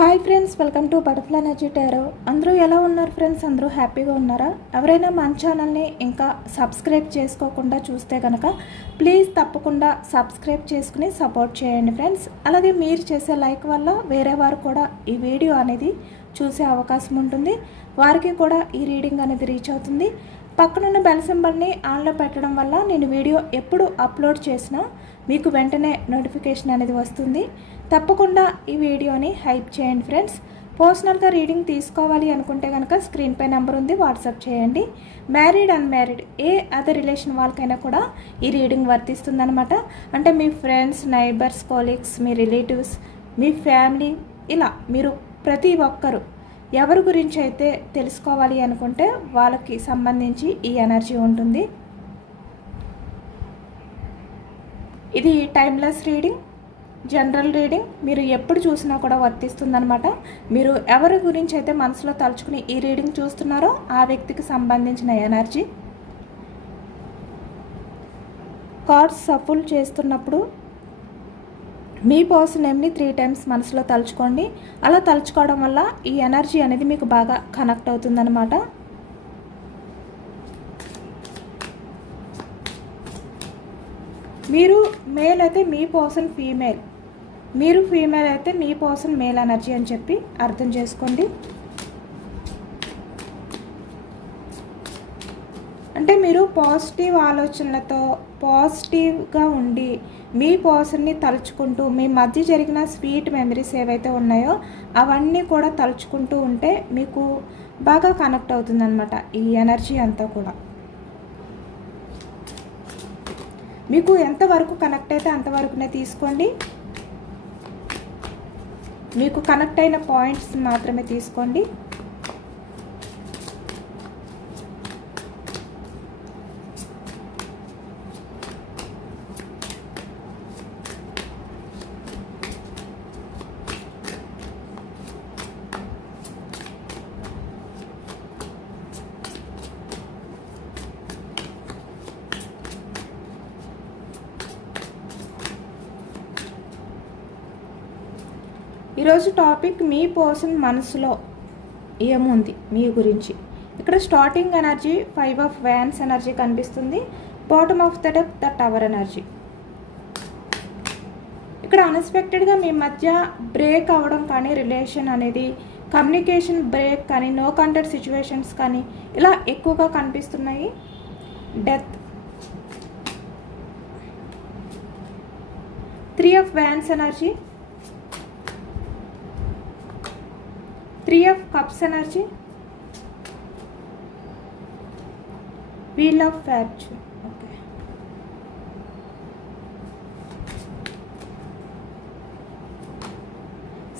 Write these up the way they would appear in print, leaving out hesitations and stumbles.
Hi friends, welcome to butterfly energy tarot. అందరూ ఎలా ఉన్నారు ఫ్రెండ్స్? అందరూ హ్యాపీగా ఉన్నారా? ఎవరైనా మన ఛానల్ని ఇంకా సబ్స్క్రైబ్ చేసుకోకుండా చూస్తే కనుక ప్లీజ్ తప్పకుండా సబ్స్క్రైబ్ చేసుకుని సపోర్ట్ చేయండి ఫ్రెండ్స్. అలాగే మీరు చేసే లైక్ వల్ల వేరే వారు కూడా ఈ వీడియో అనేది చూసే అవకాశం ఉంటుంది, వారికి కూడా ఈ రీడింగ్ అనేది రీచ్ అవుతుంది. పక్కనున్న బెల్ సింబల్ని ఆన్లో పెట్టడం వల్ల నేను వీడియో ఎప్పుడు అప్లోడ్ చేసినా మీకు వెంటనే నోటిఫికేషన్ అనేది వస్తుంది. తప్పకుండా ఈ వీడియోని హైప్ చేయండి ఫ్రెండ్స్. పర్సనల్గా రీడింగ్ తీసుకోవాలి అనుకుంటే కనుక స్క్రీన్పై నెంబర్ ఉంది, వాట్సాప్ చేయండి. మ్యారీడ్ అన్మ్యారీడ్ ఏ అదర్ రిలేషన్ వాళ్ళకైనా కూడా ఈ రీడింగ్ వర్తిస్తుందన్నమాట. అంటే మీ ఫ్రెండ్స్, నైబర్స్, కోలీగ్స్, మీ రిలేటివ్స్, మీ ఫ్యామిలీ, ఇలా మీరు ప్రతి ఒక్కరు ఎవరి గురించి అయితే తెలుసుకోవాలి అనుకుంటే వాళ్ళకి సంబంధించి ఈ ఎనర్జీ ఉంటుంది. ఇది టైమ్లెస్ రీడింగ్, జనరల్ రీడింగ్. మీరు ఎప్పుడు చూసినా కూడా వర్తిస్తుందనమాట. మీరు ఎవరి గురించి అయితే మనసులో తలుచుకుని ఈ రీడింగ్ చూస్తున్నారో ఆ వ్యక్తికి సంబంధించిన ఎనర్జీ. కార్డ్స్ సఫుల్ చేస్తున్నప్పుడు మీ పర్సన్ నేమ్ని 3 times మనసులో తలుచుకోండి. అలా తలుచుకోవడం వల్ల ఈ ఎనర్జీ అనేది మీకు బాగా కనెక్ట్ అవుతుందన్నమాట. మీరు మేల్ అయితే మీ పర్సన్ ఫీమేల్, మీరు ఫీమేల్ అయితే మీ పర్సన్ మేల్ ఎనర్జీ అని చెప్పి అర్థం చేసుకోండి. అంటే మీరు పాజిటివ్ ఆలోచనలతో పాజిటివ్గా ఉండి మీ పర్సన్ని తలుచుకుంటూ మీ మధ్య జరిగిన స్వీట్ మెమరీస్ ఏవైతే ఉన్నాయో అవన్నీ కూడా తలుచుకుంటూ ఉంటే మీకు బాగా కనెక్ట్ అవుతుందన్నమాట ఈ ఎనర్జీ అంతా కూడా. మీకు ఎంతవరకు కనెక్ట్ అయితే అంతవరకునే తీసుకోండి. మీకు కనెక్ట్ అయిన పాయింట్స్ మాత్రమే తీసుకోండి. ఈరోజు టాపిక్ మీ పర్సన్ మనసులో ఏముంది మీ గురించి. ఇక్కడ starting energy 5 of Wands energy కనిపిస్తుంది. Bottom of the deck the tower energy. ఇక్కడ అన్ఎక్స్పెక్టెడ్గా మీ మధ్య బ్రేక్ అవ్వడం కానీ, రిలేషన్ అనేది కమ్యూనికేషన్ బ్రేక్ కానీ, నో కాంటాక్ట్ సిచ్యువేషన్స్ కానీ ఇలా ఎక్కువగా కనిపిస్తున్నాయి. Death, 3 of Wands energy, 3 of Cups energy, Wheel of Fortune. Okay.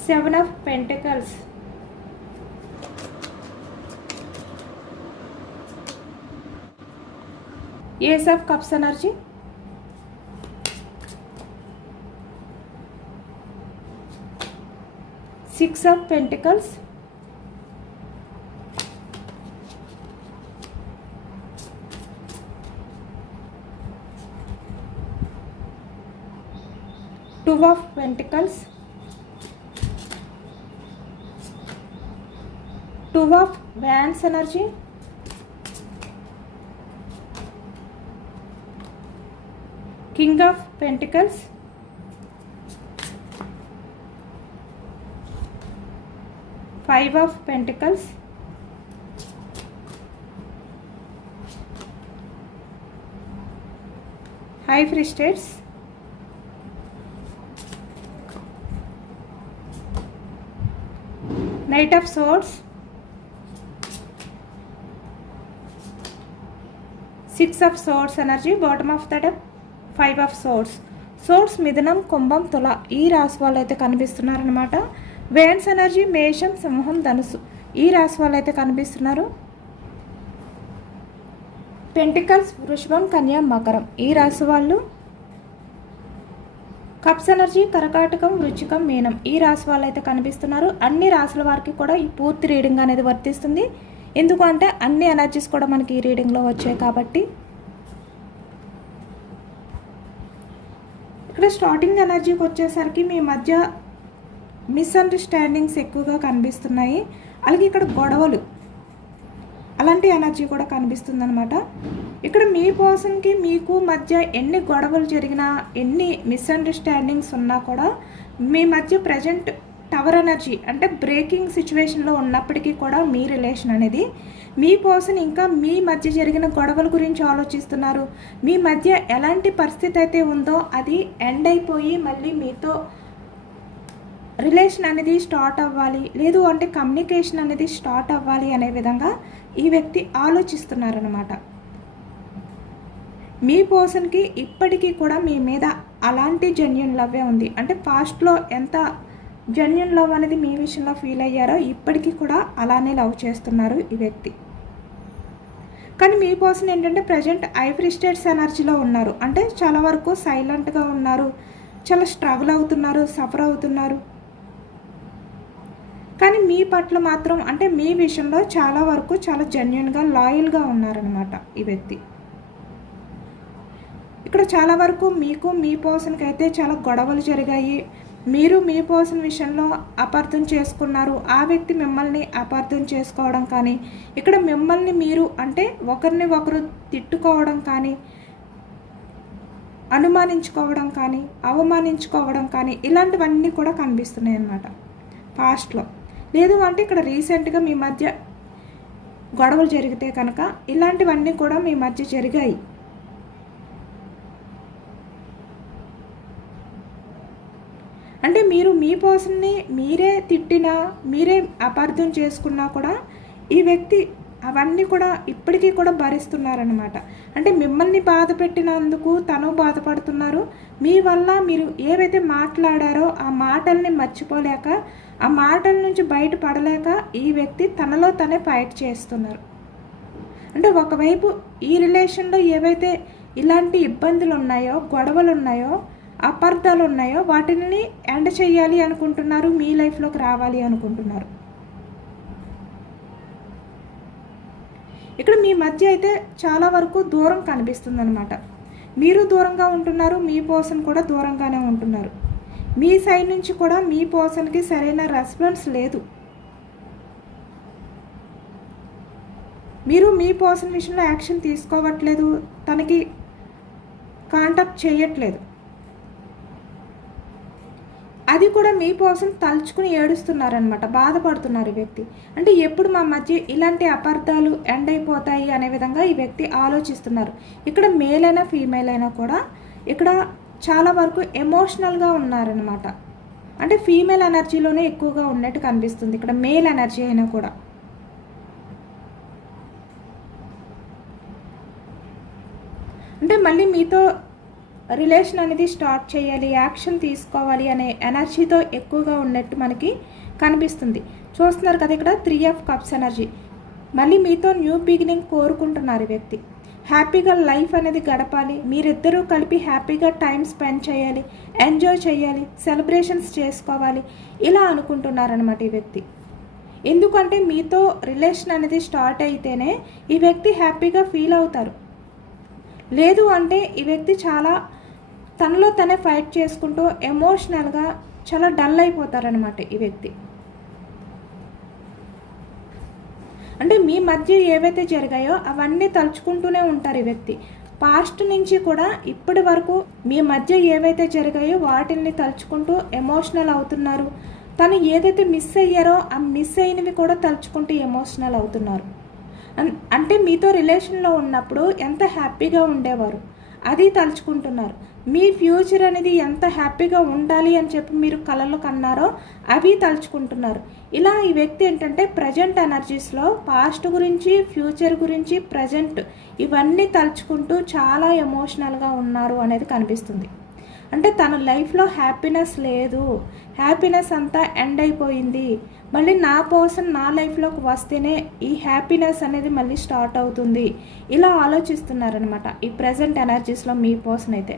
Seven of Pentacles, Ace of Cups energy, Six of Pentacles, Two of Pentacles, Two of Wands energy, King of Pentacles, Five of Pentacles, High Priestess, Knight of Swords, Six of Swords energy, bottom of the deck 5 of Swords. Swords మిథునం, కుంభం, తుల ఈ రాశి వాళ్ళు అయితే కనిపిస్తున్నారనమాట. Wanes energy మేషం, సింహం, ధనుసు ఈ రాశి వాళ్ళు అయితే కనిపిస్తున్నారు. పెంటికల్స్ వృషభం, కన్యా, మకరం ఈ రాశి వాళ్ళు. కప్స్ ఎనర్జీ కర్కాటకం, వృశ్చికం, మీనం ఈ రాశి వాళ్ళు అయితే కనిపిస్తున్నారు. అన్ని రాశుల వారికి కూడా ఈ పూర్తి రీడింగ్ అనేది వర్తిస్తుంది. ఎందుకంటే అన్ని ఎనర్జీస్ కూడా మనకి ఈ రీడింగ్లో వచ్చాయి కాబట్టి. ఇక్కడ స్టార్టింగ్ ఎనర్జీకి వచ్చేసరికి మీ మధ్య మిస్అండర్స్టాండింగ్స్ ఎక్కువగా కనిపిస్తున్నాయి. అలాగే ఇక్కడ గొడవలు, అలాంటి ఎనర్జీ కూడా కనిపిస్తుంది అనమాట. ఇక్కడ మీ పర్సన్కి మీకు మధ్య ఎన్ని గొడవలు జరిగినా, ఎన్ని మిస్అండర్స్టాండింగ్స్ ఉన్నా కూడా మీ మధ్య ప్రజెంట్ టవర్ ఎనర్జీ అంటే బ్రేకింగ్ సిచ్యువేషన్లో ఉన్నప్పటికీ కూడా మీ రిలేషన్ అనేది, మీ పర్సన్ ఇంకా మీ మధ్య జరిగిన గొడవల గురించి ఆలోచిస్తున్నారు. మీ మధ్య ఎలాంటి పరిస్థితి అయితే ఉందో అది ఎండ్ అయిపోయి మళ్ళీ మీతో రిలేషన్ అనేది స్టార్ట్ అవ్వాలి, లేదు అంటే కమ్యూనికేషన్ అనేది స్టార్ట్ అవ్వాలి అనే విధంగా ఈ వ్యక్తి ఆలోచిస్తున్నారనమాట. మీ పర్సన్కి ఇప్పటికీ కూడా మీ మీద అలాంటి జెన్యూన్ లవ్వే ఉంది. అంటే పాస్ట్లో ఎంత జెన్యూన్ లవ్ అనేది మీ విషయంలో ఫీల్ అయ్యారో ఇప్పటికీ కూడా అలానే లవ్ చేస్తున్నారు ఈ వ్యక్తి. కానీ మీ పర్సన్ ఏంటంటే ప్రజెంట్ ఐవరీ స్టేట్స్ ఎనర్జీలో ఉన్నారు. అంటే చాలా వరకు సైలెంట్గా ఉన్నారు, చాలా స్ట్రగుల్ అవుతున్నారు, సఫర్ అవుతున్నారు. కానీ మీ పట్ల మాత్రం అంటే మీ విషయంలో చాలా వరకు చాలా జెన్యూన్గా లాయల్గా ఉన్నారనమాట ఈ వ్యక్తి. ఇక్కడ చాలా వరకు మీకు మీ పర్సన్కి అయితే చాలా గొడవలు జరిగాయి. మీరు మీ పర్సన్ విషయంలో అపార్థం చేసుకున్నారు, ఆ వ్యక్తి మిమ్మల్ని అపార్థం చేసుకోవడం కానీ, ఇక్కడ మిమ్మల్ని మీరు అంటే ఒకరిని ఒకరు తిట్టుకోవడం కానీ, అనుమానించుకోవడం కానీ, అవమానించుకోవడం కానీ ఇలాంటివన్నీ కూడా కనిపిస్తున్నాయి అన్నమాట పాస్ట్లో. లేదు అంటే ఇక్కడ రీసెంట్గా మీ మధ్య గొడవలు జరిగితే కనుక ఇలాంటివన్నీ కూడా మీ మధ్య జరిగాయి. అంటే మీరు మీ పర్సన్ని మీరే తిట్టినా, మీరే అపార్థం చేసుకున్నా కూడా ఈ వ్యక్తి అవన్నీ కూడా ఇప్పటికీ కూడా భరిస్తున్నారనమాట. అంటే మిమ్మల్ని బాధ పెట్టినందుకు తను బాధపడుతున్నారు. మీ వల్ల మీరు ఏవైతే మాట్లాడారో ఆ మాటల్ని మర్చిపోలేక, ఆ మాటల నుంచి బయటపడలేక ఈ వ్యక్తి తనలో తనే ఫైట్ చేస్తున్నారు. అంటే ఒకవైపు ఈ రిలేషన్లో ఏవైతే ఇలాంటి ఇబ్బందులు ఉన్నాయో, గొడవలు ఉన్నాయో, అపార్థాలు ఉన్నాయో వాటిని ఎండ్ చేయాలి అనుకుంటున్నారు, మీ లైఫ్లోకి రావాలి అనుకుంటున్నారు. ఇక్కడ మీ మధ్య అయితే చాలా వరకు దూరం కనిపిస్తుంది అనమాట. మీరు దూరంగా ఉంటున్నారు, మీ పర్సన్ కూడా దూరంగానే ఉంటున్నారు. మీ సైడ్ నుంచి కూడా మీ పర్సన్కి సరైన రెస్పాన్స్ లేదు. మీరు మీ పర్సన్ విషయంలో యాక్షన్ తీసుకోవట్లేదు, తనకి కాంటాక్ట్ చేయట్లేదు. అది కూడా మీ పర్సన్ తలుచుకుని ఏడుస్తున్నారనమాట, బాధపడుతున్నారు ఈ వ్యక్తి. అంటే ఎప్పుడు మా మధ్య ఇలాంటి అపార్థాలు ఎండ్ అయిపోతాయి అనే విధంగా ఈ వ్యక్తి ఆలోచిస్తున్నారు. ఇక్కడ మేల్ అయినా ఫీమేల్ అయినా కూడా ఇక్కడ చాలా వరకు ఎమోషనల్గా ఉన్నారనమాట. అంటే ఫీమేల్ ఎనర్జీలోనే ఎక్కువగా ఉన్నట్టు కనిపిస్తుంది ఇక్కడ మేల్ ఎనర్జీ అయినా కూడా. అంటే మళ్ళీ మీతో రిలేషన్ అనేది స్టార్ట్ చేయాలి, యాక్షన్ తీసుకోవాలి అనే ఎనర్జీతో ఎక్కువగా ఉన్నట్టు మనకి కనిపిస్తుంది. చూస్తున్నారు కదా ఇక్కడ 3 of Cups ఎనర్జీ. మళ్ళీ మీతో న్యూ బిగినింగ్ కోరుకుంటున్నారు ఈ వ్యక్తి. హ్యాపీగా లైఫ్ అనేది గడపాలి, మీరిద్దరూ కలిపి హ్యాపీగా టైం స్పెండ్ చేయాలి, ఎంజాయ్ చేయాలి, సెలబ్రేషన్స్ చేసుకోవాలి, ఇలా అనుకుంటున్నారనమాట ఈ వ్యక్తి. ఎందుకంటే మీతో రిలేషన్ అనేది స్టార్ట్ అయితేనే ఈ వ్యక్తి హ్యాపీగా ఫీల్ అవుతారు. లేదు అంటే ఈ వ్యక్తి చాలా తనలో తనే ఫైట్ చేసుకుంటూ ఎమోషనల్గా చాలా డల్ అయిపోతారనమాట ఈ వ్యక్తి. అంటే మీ మధ్య ఏవైతే జరిగాయో అవన్నీ తలుచుకుంటూనే ఉంటారు ఈ వ్యక్తి. పాస్ట్ నుంచి కూడా ఇప్పటి వరకు మీ మధ్య ఏవైతే జరిగాయో వాటిని తలుచుకుంటూ ఎమోషనల్ అవుతున్నారు. తను ఏదైతే మిస్ అయ్యారో ఆ మిస్ అయినవి కూడా తలుచుకుంటూ ఎమోషనల్ అవుతున్నారు. అంటే మీతో రిలేషన్లో ఉన్నప్పుడు ఎంత హ్యాపీగా ఉండేవారు అది తలుచుకుంటున్నారు. మీ ఫ్యూచర్ అనేది ఎంత హ్యాపీగా ఉండాలి అని చెప్పి మీరు కలలు కన్నారో అవి తలుచుకుంటున్నారు. ఇలా ఈ వ్యక్తి ఏంటంటే ప్రజెంట్ ఎనర్జీస్లో పాస్ట్ గురించి, ఫ్యూచర్ గురించి, ప్రజెంట్ ఇవన్నీ తలుచుకుంటూ చాలా ఎమోషనల్గా ఉన్నారు అనేది కనిపిస్తుంది. అంటే తన లైఫ్లో హ్యాపీనెస్ లేదు, హ్యాపీనెస్ అంతా ఎండ్ అయిపోయింది, మళ్ళీ నా పర్సన్ నా లైఫ్లోకి వస్తేనే ఈ హ్యాపీనెస్ అనేది మళ్ళీ స్టార్ట్ అవుతుంది, ఇలా ఆలోచిస్తున్నారనమాట ఈ ప్రజెంట్ ఎనర్జీస్లో మీ పర్సన్ అయితే.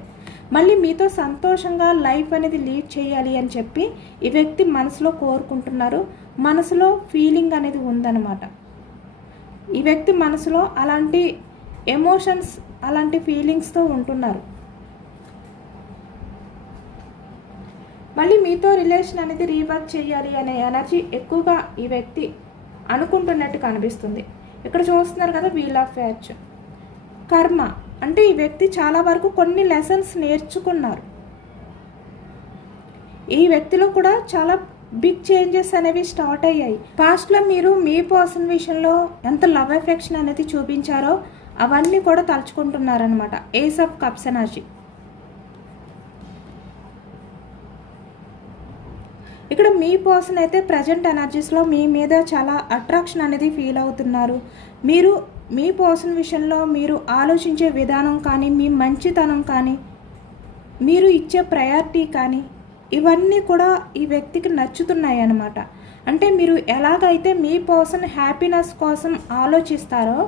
మళ్ళీ మీతో సంతోషంగా లైఫ్ అనేది లీడ్ చేయాలి అని చెప్పి ఈ వ్యక్తి మనసులో కోరుకుంటున్నారు. మనసులో ఫీలింగ్ అనేది ఉందన్నమాట. ఈ వ్యక్తి మనసులో అలాంటి ఎమోషన్స్, అలాంటి ఫీలింగ్స్తో ఉంటున్నారు. మళ్ళీ మీతో రిలేషన్ అనేది రీవర్క్ చేయాలి అనే ఎనర్జీ ఎక్కువగా ఈ వ్యక్తి అనుకుంటున్నట్టు కనిపిస్తుంది. ఇక్కడ చూస్తున్నారు కదా, వీల్ ఆఫ్ ఫార్చ్యూన్. కర్మ అంటే ఈ వ్యక్తి చాలా వరకు కొన్ని లెసన్స్ నేర్చుకున్నారు. ఈ వ్యక్తిలో కూడా చాలా బిగ్ చేంజెస్ అనేవి స్టార్ట్ అయ్యాయి. పాస్ట్లో మీరు మీ పర్సన్ విషయంలో ఎంత లవ్ ఎఫెక్షన్ అనేది చూపించారో అవన్నీ కూడా తలుచుకుంటున్నారనమాట. Ace of cups energy. ఇక్కడ మీ పర్సన్ అయితే ప్రజెంట్ ఎనర్జీస్లో మీ మీద చాలా అట్రాక్షన్ అనేది ఫీల్ అవుతున్నారు. మీరు మీ పర్సన్ విషయంలో మీరు ఆలోచించే విధానం కానీ, మీ మంచితనం కానీ, మీరు ఇచ్చే ప్రయారిటీ కానీ ఇవన్నీ కూడా ఈ వ్యక్తికి నచ్చుతున్నాయి అన్నమాట. అంటే మీరు ఎలాగైతే మీ పర్సన్ హ్యాపీనెస్ కోసం ఆలోచిస్తారో,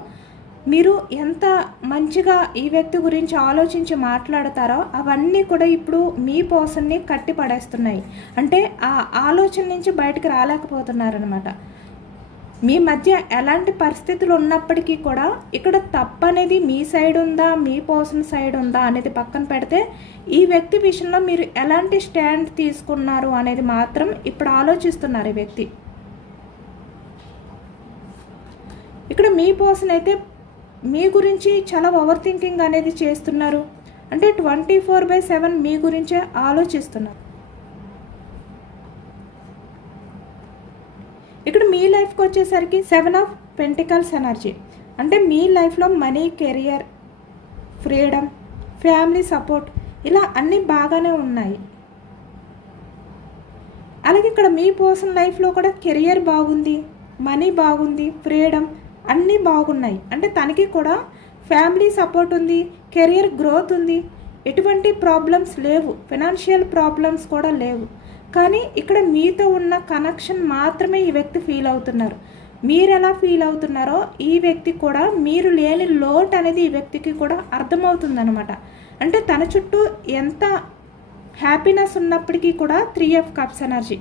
మీరు ఎంత మంచిగా ఈ వ్యక్తి గురించి ఆలోచించి మాట్లాడతారో అవన్నీ కూడా ఇప్పుడు మీ పర్సన్ని కట్టి పడేస్తున్నాయి. అంటే ఆ ఆలోచన నుంచి బయటకు రాలేకపోతున్నారనమాట. మీ మధ్య ఎలాంటి పరిస్థితులు ఉన్నప్పటికీ కూడా ఇక్కడ తప్పనేది మీ సైడ్ ఉందా, మీ పర్సన్ సైడ్ ఉందా అనేది పక్కన పెడితే ఈ వ్యక్తి విషయంలో మీరు ఎలాంటి స్టాండ్ తీసుకున్నారు అనేది మాత్రం ఇప్పుడు ఆలోచిస్తున్నారు ఈ వ్యక్తి. ఇక్కడ మీ పర్సన్ అయితే మీ గురించి చాలా ఓవర్ థింకింగ్ అనేది చేస్తున్నారు. అంటే 24/7 మీ గురించే ఆలోచిస్తున్నారు. ఇక్కడ మీ లైఫ్కి వచ్చేసరికి 7 ఆఫ్ పెంటికల్స్ ఎనర్జీ. అంటే మీ లైఫ్లో money, career, freedom, family support ఇలా అన్నీ బాగానే ఉన్నాయి. అలాగే ఇక్కడ మీ పర్సన్ లైఫ్లో కూడా కెరియర్ బాగుంది, మనీ బాగుంది, ఫ్రీడమ్ అన్నీ బాగున్నాయి. అంటే తనకి కూడా ఫ్యామిలీ సపోర్ట్ ఉంది, కెరియర్ గ్రోత్ ఉంది, ఎటువంటి ప్రాబ్లమ్స్ లేవు, ఫైనాన్షియల్ ప్రాబ్లమ్స్ కూడా లేవు. కానీ ఇక్కడ మీతో ఉన్న కనెక్షన్ మాత్రమే ఈ వ్యక్తి ఫీల్ అవుతున్నారు. మీరు ఎలా ఫీల్ అవుతున్నారో ఈ వ్యక్తి కూడా మీరు లేని లోటు అనేది ఈ వ్యక్తికి కూడా అర్థమవుతుందన్నమాట. అంటే తన చుట్టూ ఎంత హ్యాపీనెస్ ఉన్నప్పటికీ కూడా 3 ఆఫ్ కప్స్ ఎనర్జీ.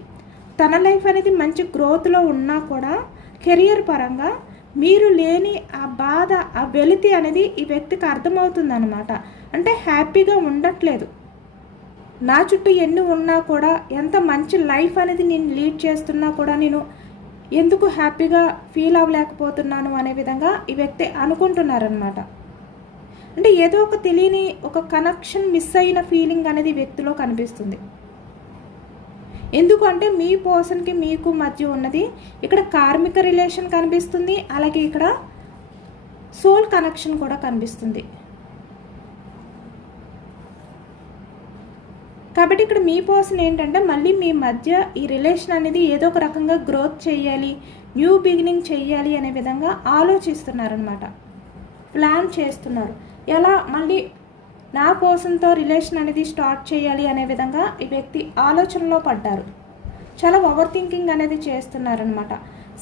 తన లైఫ్ అనేది మంచి గ్రోత్లో ఉన్నా కూడా కెరియర్ పరంగా మీరు లేని ఆ బాధ, ఆ వెలితి అనేది ఈ వ్యక్తికి అర్థమవుతుందన్నమాట. అంటే హ్యాపీగా ఉండట్లేదు. నా చుట్టూ ఎన్ని ఉన్నా కూడా, ఎంత మంచి లైఫ్ అనేది నేను లీడ్ చేస్తున్నా కూడా నేను ఎందుకు హ్యాపీగా ఫీల్ అవ్వలేకపోతున్నాను అనే విధంగా ఈ వ్యక్తి అనుకుంటున్నారనమాట. అంటే ఏదో ఒక తెలియని ఒక కనెక్షన్ మిస్ అయిన ఫీలింగ్ అనేది ఈ వ్యక్తిలో కనిపిస్తుంది. ఎందుకంటే మీ పర్సన్కి మీకు మధ్య ఉన్నది ఇక్కడ కార్మిక రిలేషన్ కనిపిస్తుంది. అలాగే ఇక్కడ సోల్ కనెక్షన్ కూడా కనిపిస్తుంది. కాబట్టి ఇక్కడ మీ పర్సన్ ఏంటంటే మళ్ళీ మీ మధ్య ఈ రిలేషన్ అనేది ఏదో ఒక రకంగా గ్రోత్ చేయాలి, న్యూ బిగినింగ్ చేయాలి అనే విధంగా ఆలోచిస్తున్నారనమాట. ప్లాన్ చేస్తున్నారు. ఎలా మళ్ళీ నా పర్సన్తో రిలేషన్ అనేది స్టార్ట్ చేయాలి అనే విధంగా ఈ వ్యక్తి ఆలోచనలో పడ్డారు. చాలా ఓవర్ థింకింగ్ అనేది చేస్తున్నారనమాట.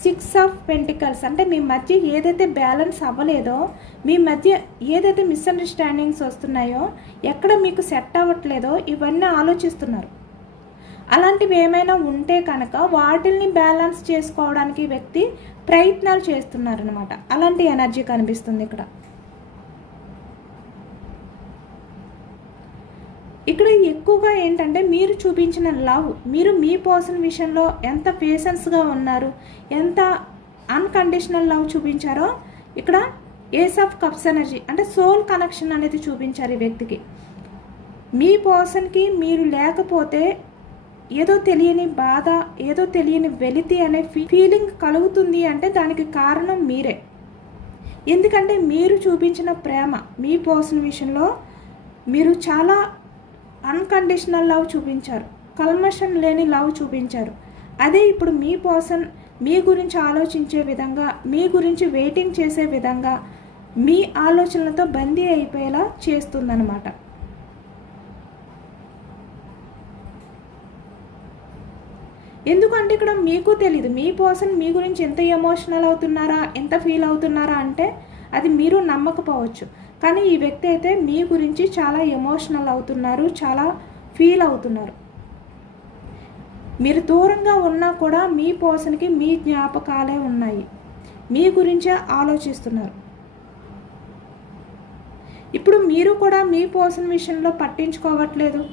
6 ఆఫ్ పెంటికల్స్ అంటే మీ మధ్య ఏదైతే బ్యాలెన్స్ అవ్వలేదో, మీ మధ్య ఏదైతే మిస్అండర్స్టాండింగ్స్ వస్తున్నాయో, ఎక్కడ మీకు సెట్ అవ్వట్లేదో ఇవన్నీ ఆలోచిస్తున్నారు. అలాంటివి ఏమైనా ఉంటే కనుక వాటిల్ని బ్యాలెన్స్ చేసుకోవడానికి వ్యక్తి ప్రయత్నాలు చేస్తున్నారనమాట. అలాంటి ఎనర్జీ కనిపిస్తుంది ఇక్కడ. ఇక్కడ ఎక్కువగా ఏంటంటే మీరు చూపించిన లవ్, మీరు మీ పర్సన్ విషయంలో ఎంత పేషెన్స్గా ఉన్నారు, ఎంత అన్కండిషనల్ లవ్ చూపించారో ఇక్కడ ఏస్ ఆఫ్ కప్స్ ఎనర్జీ అంటే సోల్ కనెక్షన్ అనేది చూపించారు ఈ వ్యక్తికి. మీ పర్సన్కి మీరు లేకపోతే ఏదో తెలియని బాధ, ఏదో తెలియని వెలితి అనే ఫీలింగ్ కలుగుతుంది. అంటే దానికి కారణం మీరే. ఎందుకంటే మీరు చూపించిన ప్రేమ, మీ పర్సన్ విషయంలో మీరు చాలా అన్కండిషనల్ లవ్ చూపించారు, కల్మషం లేని లవ్ చూపించారు. అదే ఇప్పుడు మీ పర్సన్ మీ గురించి ఆలోచించే విధంగా, మీ గురించి వెయిటింగ్ చేసే విధంగా, మీ ఆలోచనలతో బందీ అయిపోయేలా చేస్తుందన్నమాట. ఎందుకంటే ఇక్కడ మీకు తెలీదు మీ పర్సన్ మీ గురించి ఎంత ఎమోషనల్ అవుతున్నారా, ఎంత ఫీల్ అవుతున్నారా అంటే అది మీరు నమ్మకపోవచ్చు. కానీ ఈ వ్యక్తి అయితే మీ గురించి చాలా ఎమోషనల్ అవుతున్నారు, చాలా ఫీల్ అవుతున్నారు. మీరు దూరంగా ఉన్నా కూడా మీ పర్సన్కి మీ జ్ఞాపకాలే ఉన్నాయి, మీ గురించే ఆలోచిస్తున్నారు. ఇప్పుడు మీరు కూడా మీ పర్సన్ విషయంలో పట్టించుకోవట్లేదు.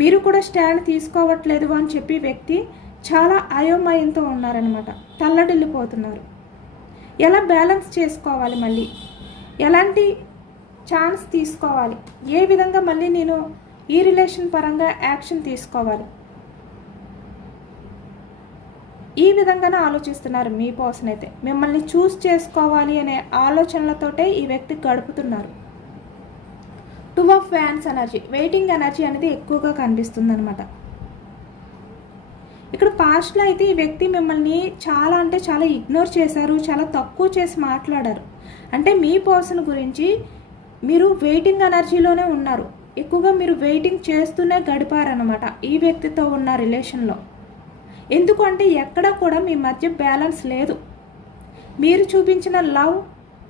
మీరు కూడా స్టాండ్ తీసుకోవట్లేదు అని చెప్పి వ్యక్తి చాలా అయోమయంతో ఉన్నారనమాట. తల్లడిల్లిపోతున్నారు. ఎలా బ్యాలెన్స్ చేసుకోవాలి, మళ్ళీ ఎలాంటి ఛాన్స్ తీసుకోవాలి, ఏ విధంగా మళ్ళీ నేను ఈ రిలేషన్ పరంగా యాక్షన్ తీసుకోవాలి, ఈ విధంగానే ఆలోచిస్తున్నారు మీ పర్సన్ అయితే. మిమ్మల్ని చూస్ చేసుకోవాలి అనే ఆలోచనలతోటే ఈ వ్యక్తి గడుపుతున్నారు. 2 of fans energy, waiting energy అనేది ఎక్కువగా కనిపిస్తుంది అనమాట. ఇక్కడ పాస్ట్లో అయితే ఈ వ్యక్తి మిమ్మల్ని చాలా అంటే చాలా ఇగ్నోర్ చేశారు, చాలా తక్కువ చేసి మాట్లాడారు. అంటే మీ పర్సన్ గురించి మీరు వెయిటింగ్ ఎనర్జీలోనే ఉన్నారు. ఎక్కువగా మీరు వెయిటింగ్ చేస్తూనే గడిపారనమాట ఈ వ్యక్తితో ఉన్న రిలేషన్లో. ఎందుకు అంటే ఎక్కడ కూడా మీ మధ్య బ్యాలెన్స్ లేదు. మీరు చూపించిన లవ్,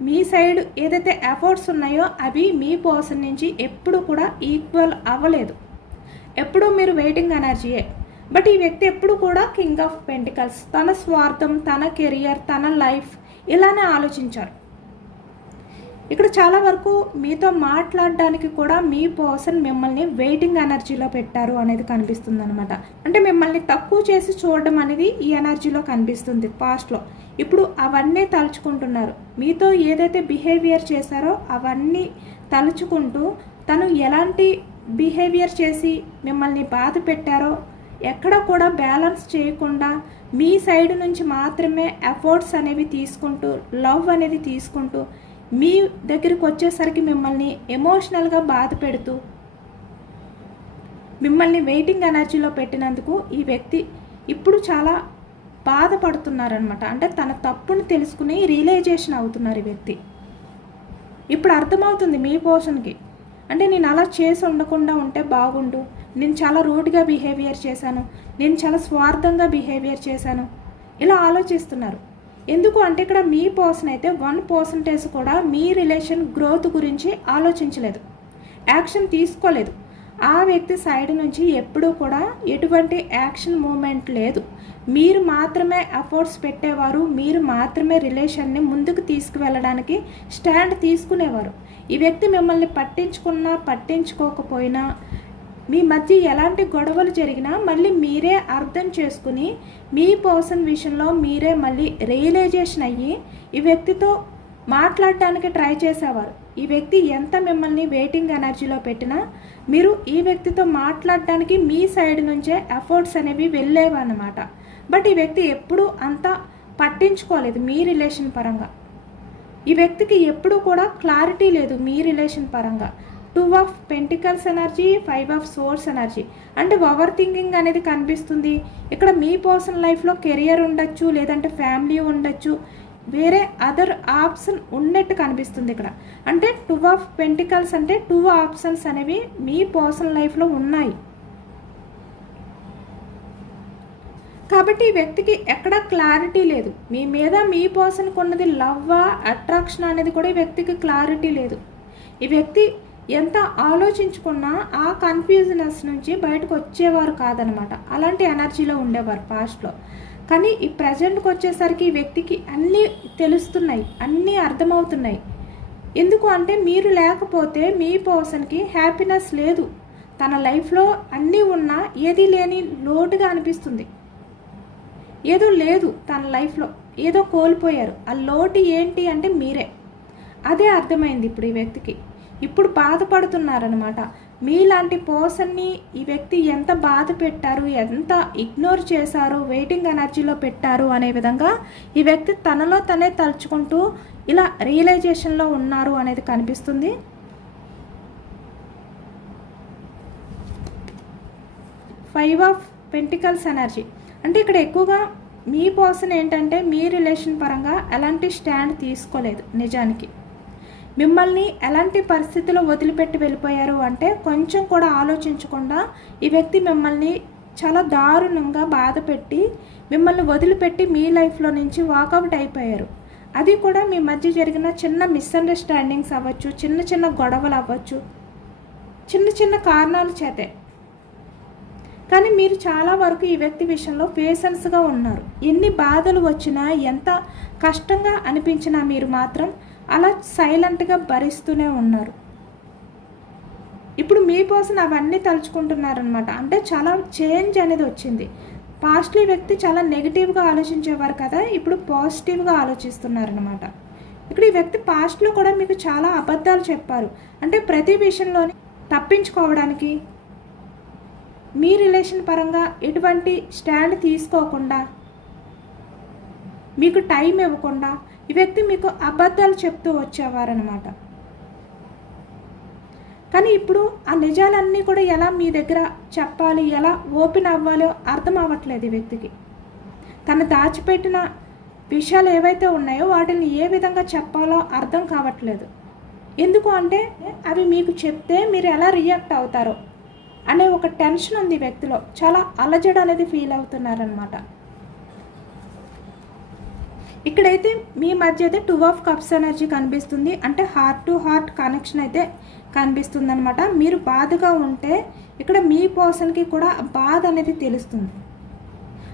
మీ సైడ్ ఏదైతే ఎఫర్ట్స్ ఉన్నాయో అవి మీ పర్సన్ నుంచి ఎప్పుడు కూడా ఈక్వల్ అవ్వలేదు. ఎప్పుడూ మీరు వెయిటింగ్ ఎనర్జీయే. బట్ ఈ వ్యక్తి ఎప్పుడు కూడా కింగ్ ఆఫ్ పెంటికల్స్, తన స్వార్థం, తన కెరియర్, తన లైఫ్ ఇలానే ఆలోచించారు. ఇక్కడ చాలా వరకు మీతో మాట్లాడడానికి కూడా మీ పర్సన్ మిమ్మల్ని వెయిటింగ్ ఎనర్జీలో పెట్టారు అనేది కనిపిస్తుంది అనమాట. అంటే మిమ్మల్ని తక్కువ చేసి చూడడం అనేది ఈ ఎనర్జీలో కనిపిస్తుంది పాస్ట్లో. ఇప్పుడు అవన్నీ తలుచుకుంటున్నారు. మీతో ఏదైతే బిహేవియర్ చేశారో అవన్నీ తలుచుకుంటూ తను ఎలాంటి బిహేవియర్ చేసి మిమ్మల్ని బాధ పెట్టారో ఎక్కడ కూడా బ్యాలెన్స్ చేయకుండా మీ సైడ్ నుంచి మాత్రమే ఎఫర్ట్స్ అనేవి తీసుకుంటూ, లవ్ అనేది తీసుకుంటూ మీ దగ్గరికి వచ్చేసరికి మిమ్మల్ని ఎమోషనల్గా బాధ పెడుతూ మిమ్మల్ని వెయిటింగ్ ఎనర్జీలో పెట్టినందుకు ఈ వ్యక్తి ఇప్పుడు చాలా బాధపడుతున్నారనమాట. అంటే తన తప్పును తెలుసుకుని రియలైజేషన్ అవుతున్నారు ఈ వ్యక్తి. ఇప్పుడు అర్థమవుతుంది మీ పర్సన్కి, అంటే నేను అలా చేసి ఉండకుండా ఉంటే బాగుండు, నేను చాలా రూడ్గా బిహేవియర్ చేశాను, నేను చాలా స్వార్థంగా బిహేవియర్ చేశాను, ఇలా ఆలోచిస్తున్నారు. ఎందుకు అంటే ఇక్కడ మీ పర్సన్ అయితే 1% కూడా మీ రిలేషన్ గ్రోత్ గురించి ఆలోచించలేదు, యాక్షన్ తీసుకోలేదు. ఆ వ్యక్తి సైడ్ నుంచి ఎప్పుడూ కూడా ఎటువంటి యాక్షన్ మూమెంట్ లేదు. మీరు మాత్రమే ఎఫర్ట్స్ పెట్టేవారు, మీరు మాత్రమే రిలేషన్ని ముందుకు తీసుకువెళ్ళడానికి స్టాండ్ తీసుకునేవారు. ఈ వ్యక్తి మిమ్మల్ని పట్టించుకున్నా పట్టించుకోకపోయినా, మీ మధ్య ఎలాంటి గొడవలు జరిగినా మళ్ళీ మీరే అర్థం చేసుకుని మీ పర్సన్ విషయంలో మీరే మళ్ళీ రియలైజేషన్ అయ్యి ఈ వ్యక్తితో మాట్లాడడానికి ట్రై చేసేవారు. ఈ వ్యక్తి ఎంత మిమ్మల్ని వెయిటింగ్ ఎనర్జీలో పెట్టినా మీరు ఈ వ్యక్తితో మాట్లాడడానికి మీ సైడ్ నుంచే ఎఫర్ట్స్ అనేవి వెళ్ళేవన్నమాట. బట్ ఈ వ్యక్తి ఎప్పుడూ అంత పట్టించుకోలేదు మీ రిలేషన్ పరంగా. ఈ వ్యక్తికి ఎప్పుడూ కూడా క్లారిటీ లేదు మీ రిలేషన్ పరంగా. 2 of pentacles energy, 5 of swords energy, అంటే ఓవర్ థింకింగ్ అనేది కనిపిస్తుంది. ఇక్కడ మీ పర్సనల్ లైఫ్లో కెరియర్ ఉండొచ్చు, లేదంటే ఫ్యామిలీ ఉండొచ్చు, వేరే అదర్ ఆప్షన్ ఉన్నట్టు కనిపిస్తుంది ఇక్కడ. అంటే 2 ఆఫ్ పెంటికల్స్ అంటే 2 ఆప్షన్స్ అనేవి మీ పర్సనల్ లైఫ్లో ఉన్నాయి. కాబట్టి ఈ వ్యక్తికి ఎక్కడ క్లారిటీ లేదు. మీ మీద మీ పర్సన్కి ఉన్నది లవ్వా, అట్రాక్షన్ అనేది కూడా ఈ వ్యక్తికి క్లారిటీ లేదు. ఈ వ్యక్తి ఎంత ఆలోచించుకున్నా ఆ కన్ఫ్యూజనెస్ నుంచి బయటకు వచ్చేవారు కాదనమాట. అలాంటి ఎనర్జీలో ఉండేవారు పాస్ట్లో. కానీ ఈ ప్రజెంట్కి వచ్చేసరికి ఈ వ్యక్తికి అన్నీ తెలుస్తున్నాయి, అన్నీ అర్థమవుతున్నాయి. ఎందుకు అంటే మీరు లేకపోతే మీ పర్సన్కి హ్యాపీనెస్ లేదు. తన లైఫ్లో అన్నీ ఉన్నా ఏది లేని లోటుగా అనిపిస్తుంది. ఏదో లేదు తన లైఫ్లో, ఏదో కోల్పోయారు. ఆ లోటు ఏంటి అంటే మీరే. అదే అర్థమైంది ఇప్పుడు ఈ వ్యక్తికి. ఇప్పుడు బాధపడుతున్నారనమాట. మీలాంటి పర్సన్ని ఈ వ్యక్తి ఎంత బాధ పెట్టారు, ఎంత ఇగ్నోర్ చేశారు, వెయిటింగ్ ఎనర్జీలో పెట్టారు అనే విధంగా ఈ వ్యక్తి తనలో తనే తలుచుకుంటూ ఇలా రియలైజేషన్లో ఉన్నారు అనేది కనిపిస్తుంది. 5 ఆఫ్ పెంటికల్స్ ఎనర్జీ, అంటే ఇక్కడ ఎక్కువగా మీ పర్సన్ ఏంటంటే మీ రిలేషన్ పరంగా ఎలాంటి స్టాండ్ తీసుకోలేదు. నిజానికి మిమ్మల్ని ఎలాంటి పరిస్థితిలో వదిలిపెట్టి వెళ్ళిపోయారు అంటే కొంచెం కూడా ఆలోచించకుండా ఈ వ్యక్తి మిమ్మల్ని చాలా దారుణంగా బాధ పెట్టి మిమ్మల్ని వదిలిపెట్టి మీ లైఫ్లో నుంచి వాకౌట్ అయిపోయారు. అది కూడా మీ మధ్య జరిగిన చిన్న మిస్అండర్స్టాండింగ్స్ అవ్వచ్చు, చిన్న చిన్న గొడవలు అవ్వచ్చు, చిన్న చిన్న కారణాల చేతే. కానీ మీరు చాలా వరకు ఈ వ్యక్తి విషయంలో పేషెన్స్గా ఉన్నారు. ఎన్ని బాధలు వచ్చినా, ఎంత కష్టంగా అనిపించినా మీరు మాత్రం అలా సైలెంట్గా భరిస్తూనే ఉన్నారు. ఇప్పుడు మీ పర్సన్ అవన్నీ తలుచుకుంటున్నారనమాట. అంటే చాలా చేంజ్ అనేది వచ్చింది. పాస్ట్లో ఈ వ్యక్తి చాలా నెగిటివ్గా ఆలోచించేవారు కదా, ఇప్పుడు పాజిటివ్గా ఆలోచిస్తున్నారనమాట. ఇక్కడ ఈ వ్యక్తి పాస్ట్లో కూడా మీకు చాలా అబద్ధాలు చెప్పారు. అంటే ప్రతి విషయంలోని తప్పించుకోవడానికి మీ రిలేషన్ పరంగా ఎటువంటి స్టాండ్ తీసుకోకుండా, మీకు టైం ఇవ్వకుండా ఈ వ్యక్తి మీకు అబద్ధాలు చెప్తూ వచ్చేవారనమాట. కానీ ఇప్పుడు ఆ నిజాలన్నీ కూడా ఎలా మీ దగ్గర చెప్పాలి, ఎలా ఓపెన్ అవ్వాలో అర్థం అవ్వట్లేదు ఈ వ్యక్తికి. తను దాచిపెట్టిన విషయాలు ఏవైతే ఉన్నాయో వాటిని ఏ విధంగా చెప్పాలో అర్థం కావట్లేదు. ఎందుకు అంటే అవి మీకు చెప్తే మీరు ఎలా రియాక్ట్ అవుతారో అనే ఒక టెన్షన్ ఉంది ఈ వ్యక్తిలో. చాలా అలజడి అనేది ఫీల్ అవుతున్నారనమాట. ఇక్కడైతే మీ మధ్య అయితే 2 ఆఫ్ కప్స్ ఎనర్జీ కనిపిస్తుంది. అంటే హార్ట్ టు హార్ట్ కనెక్షన్ అయితే కనిపిస్తుంది అనమాట. మీరు బాధగా ఉంటే ఇక్కడ మీ పర్సన్కి కూడా బాధ అనేది తెలుస్తుంది.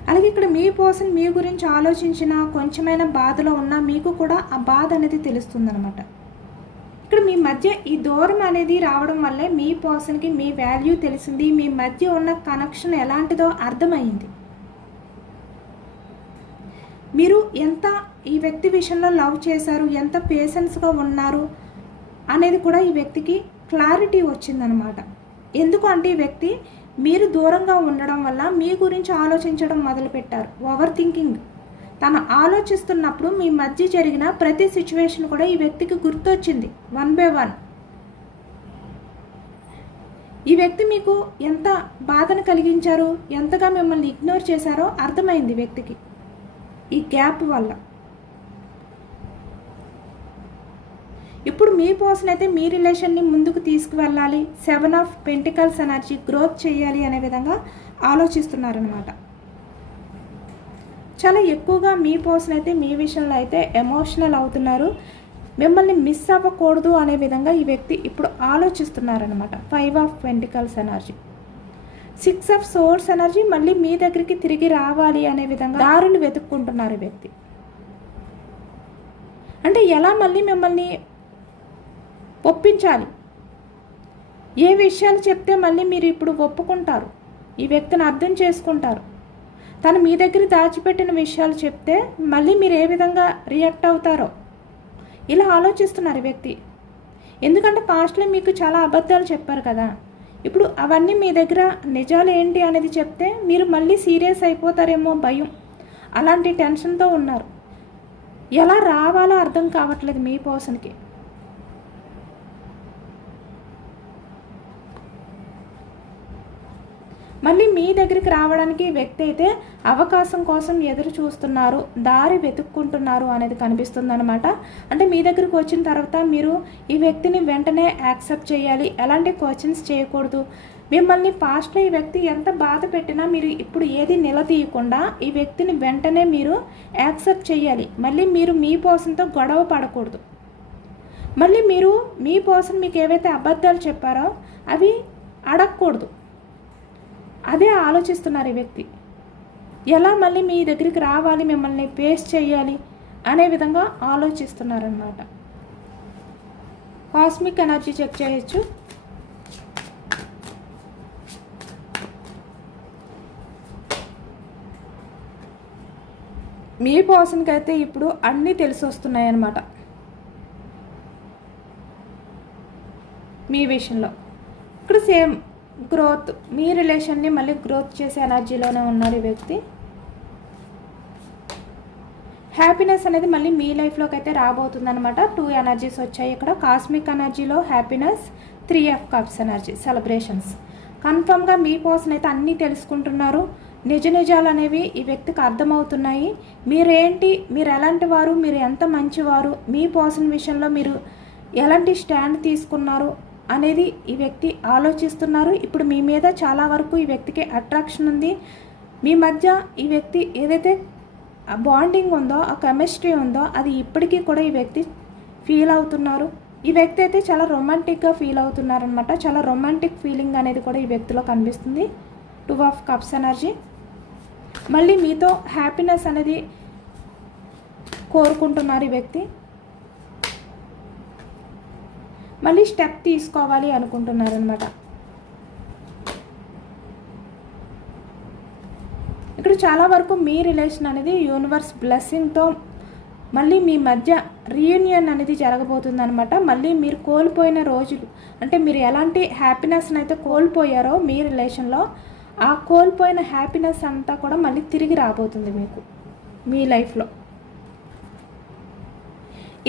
అలాగే ఇక్కడ మీ పర్సన్ మీ గురించి ఆలోచించిన కొంచెమైనా బాధలో ఉన్నా మీకు కూడా ఆ బాధ అనేది తెలుస్తుంది అనమాట. ఇక్కడ మీ మధ్య ఈ దూరం అనేది రావడం వల్లే మీ పర్సన్కి మీ వాల్యూ తెలిసింది. మీ మధ్య ఉన్న కనెక్షన్ ఎలాంటిదో అర్థమైంది. మీరు ఎంత ఈ వ్యక్తి విషయంలో లవ్ చేశారు, ఎంత పేషెన్స్గా ఉన్నారు అనేది కూడా ఈ వ్యక్తికి క్లారిటీ వచ్చిందనమాట. ఎందుకు అంటే ఈ వ్యక్తి మీరు దూరంగా ఉండడం వల్ల మీ గురించి ఆలోచించడం మొదలుపెట్టారు. Over thinking. తను ఆలోచిస్తున్నప్పుడు మీ మధ్య జరిగిన ప్రతి సిచ్యువేషన్ కూడా ఈ వ్యక్తికి గుర్తొచ్చింది 1 by 1. ఈ వ్యక్తి మీకు ఎంత బాధను కలిగించారు, ఎంతగా మిమ్మల్ని ఇగ్నోర్ చేశారో అర్థమైంది వ్యక్తికి ఈ గ్యాప్ వల్ల. ఇప్పుడు మీ పర్సన్ అయితే మీ రిలేషన్ని ముందుకు తీసుకువెళ్ళాలి, 7 ఆఫ్ పెంటికల్స్ ఎనర్జీ గ్రోత్ చేయాలి అనే విధంగా ఆలోచిస్తున్నారనమాట. చాలా ఎక్కువగా మీ పర్సన్ అయితే మీ విషయంలో అయితే ఎమోషనల్ అవుతున్నారు. మిమ్మల్ని మిస్ అవ్వకూడదు అనే విధంగా ఈ వ్యక్తి ఇప్పుడు ఆలోచిస్తున్నారనమాట. 5 of pentacles energy, 6 of swords energy మళ్ళీ మీ దగ్గరికి తిరిగి రావాలి అనే విధంగా దారులు వెతుక్కుంటున్నారు ఈ వ్యక్తి. అంటే ఎలా మళ్ళీ మిమ్మల్ని ఒప్పించాలి, ఏ విషయాలు చెప్తే మళ్ళీ మీరు ఇప్పుడు ఒప్పుకుంటారు, ఈ వ్యక్తిని అర్థం చేసుకుంటారు, తను మీ దగ్గర దాచిపెట్టిన విషయాలు చెప్తే మళ్ళీ మీరు ఏ విధంగా రియాక్ట్ అవుతారో ఇలా ఆలోచిస్తున్నారు ఈ వ్యక్తి. ఎందుకంటే పాస్ట్లో మీకు చాలా అబద్ధాలు చెప్పారు కదా, ఇప్పుడు అవన్నీ మీ దగ్గర నిజాలు ఏంటి అనేది చెప్తే మీరు మళ్ళీ సీరియస్ అయిపోతారేమో భయం, అలాంటి టెన్షన్తో ఉన్నారు. ఎలా రావాలో అర్థం కావట్లేదు మీ పర్సన్కి. మళ్ళీ మీ దగ్గరికి రావడానికి వ్యక్తి అయితే అవకాశం కోసం ఎదురు చూస్తున్నారు, దారి వెతుక్కుంటున్నారు అనేది కనిపిస్తుంది అనమాట. అంటే మీ దగ్గరికి వచ్చిన తర్వాత మీరు ఈ వ్యక్తిని వెంటనే యాక్సెప్ట్ చేయాలి, ఎలాంటి క్వశ్చన్స్ చేయకూడదు. మిమ్మల్ని పాస్ట్లో ఈ వ్యక్తి ఎంత బాధ పెట్టినా మీరు ఇప్పుడు ఏది నిలదీయకుండా ఈ వ్యక్తిని వెంటనే మీరు యాక్సెప్ట్ చేయాలి. మళ్ళీ మీరు మీ పర్సన్తో గొడవ పడకూడదు. మళ్ళీ మీరు మీ పర్సన్ మీకు ఏవైతే అబద్ధాలు చెప్పారో అవి అడగకూడదు. అదే ఆలోచిస్తున్నారు ఈ వ్యక్తి. ఎలా మళ్ళీ మీ దగ్గరికి రావాలి, మిమ్మల్ని ఫేస్ చేయాలి అనే విధంగా ఆలోచిస్తున్నారన్నమాట. కాస్మిక్ ఎనర్జీ చెక్ చేయొచ్చు. మీ పర్సన్కి అయితే ఇప్పుడు అన్నీ తెలిసి వస్తున్నాయి అన్నమాట. మీ విషయంలో ఇక్కడ సేమ్ గ్రోత్, మీ రిలేషన్ని మళ్ళీ గ్రోత్ చేసే ఎనర్జీలోనే ఉన్నారు ఈ వ్యక్తి. హ్యాపీనెస్ అనేది మళ్ళీ మీ లైఫ్లోకి అయితే రాబోతుంది అనమాట. 2 ఎనర్జీస్ వచ్చాయి ఇక్కడ. కాస్మిక్ ఎనర్జీలో happiness, 3 of cups energy celebrations. కన్ఫర్మ్గా మీ పర్సన్ అయితే అన్నీ తెలుసుకుంటున్నారు. నిజ నిజాలు అనేవి ఈ వ్యక్తికి అర్థమవుతున్నాయి. మీరేంటి, మీరు ఎలాంటి వారు, మీరు ఎంత మంచివారు, మీ పర్సన్ విషయంలో మీరు ఎలాంటి స్టాండ్ తీసుకున్నారు అనేది ఈ వ్యక్తి ఆలోచిస్తున్నారు. ఇప్పుడు మీ మీద చాలా వరకు ఈ వ్యక్తికి అట్రాక్షన్ ఉంది. మీ మధ్య ఈ వ్యక్తి ఏదైతే బాండింగ్ ఉందో, ఆ కెమిస్ట్రీ ఉందో అది ఇప్పటికీ కూడా ఈ వ్యక్తి ఫీల్ అవుతున్నారు. ఈ వ్యక్తి అయితే చాలా రొమాంటిక్గా ఫీల్ అవుతున్నారనమాట. చాలా రొమాంటిక్ ఫీలింగ్ అనేది కూడా ఈ వ్యక్తిలో కనిపిస్తుంది. 2 ఆఫ్ కప్స్ ఎనర్జీ. మళ్ళీ మీతో హ్యాపీనెస్ అనేది కోరుకుంటున్నారు ఈ వ్యక్తి. మళ్ళీ స్టెప్ తీసుకోవాలి అనుకుంటున్నారనమాట. ఇక్కడ చాలా వరకు మీ రిలేషన్ అనేది యూనివర్స్ బ్లెస్సింగ్తో మళ్ళీ మీ మధ్య రీయూనియన్ అనేది జరగబోతుంది అనమాట. మళ్ళీ మీరు కోల్పోయిన రోజులు, అంటే మీరు ఎలాంటి హ్యాపీనెస్ని అయితే కోల్పోయారో మీ రిలేషన్లో, ఆ కోల్పోయిన హ్యాపీనెస్ అంతా కూడా మళ్ళీ తిరిగి రాబోతుంది మీకు మీ లైఫ్లో.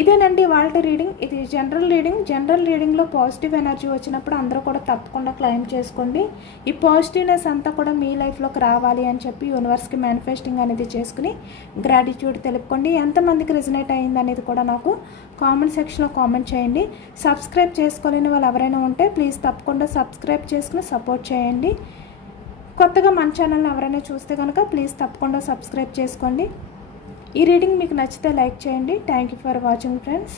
ఇదేనండి వాళ్ళ రీడింగ్. ఇది జనరల్ రీడింగ్. జనరల్ రీడింగ్లో పాజిటివ్ ఎనర్జీ వచ్చినప్పుడు అందరూ కూడా తప్పకుండా క్లెయిమ్ చేసుకోండి. ఈ పాజిటివ్నెస్ అంతా కూడా మీ లైఫ్లోకి రావాలి అని చెప్పి యూనివర్స్కి మేనిఫెస్టింగ్ అనేది చేసుకుని గ్రాటిట్యూడ్ తెలుపుకోండి. ఎంతమందికి రెజనేట్ అయ్యింది అనేది కూడా నాకు కామెంట్ సెక్షన్లో కామెంట్ చేయండి. సబ్స్క్రైబ్ చేసుకోలేని వాళ్ళు ఎవరైనా ఉంటే ప్లీజ్ తప్పకుండా సబ్స్క్రైబ్ చేసుకుని సపోర్ట్ చేయండి. కొత్తగా మన ఛానల్ని ఎవరైనా చూస్తే కనుక ప్లీజ్ తప్పకుండా సబ్స్క్రైబ్ చేసుకోండి. ఈ రీడింగ్ మీకు నచ్చితే లైక్ చేయండి. Thank you for watching friends.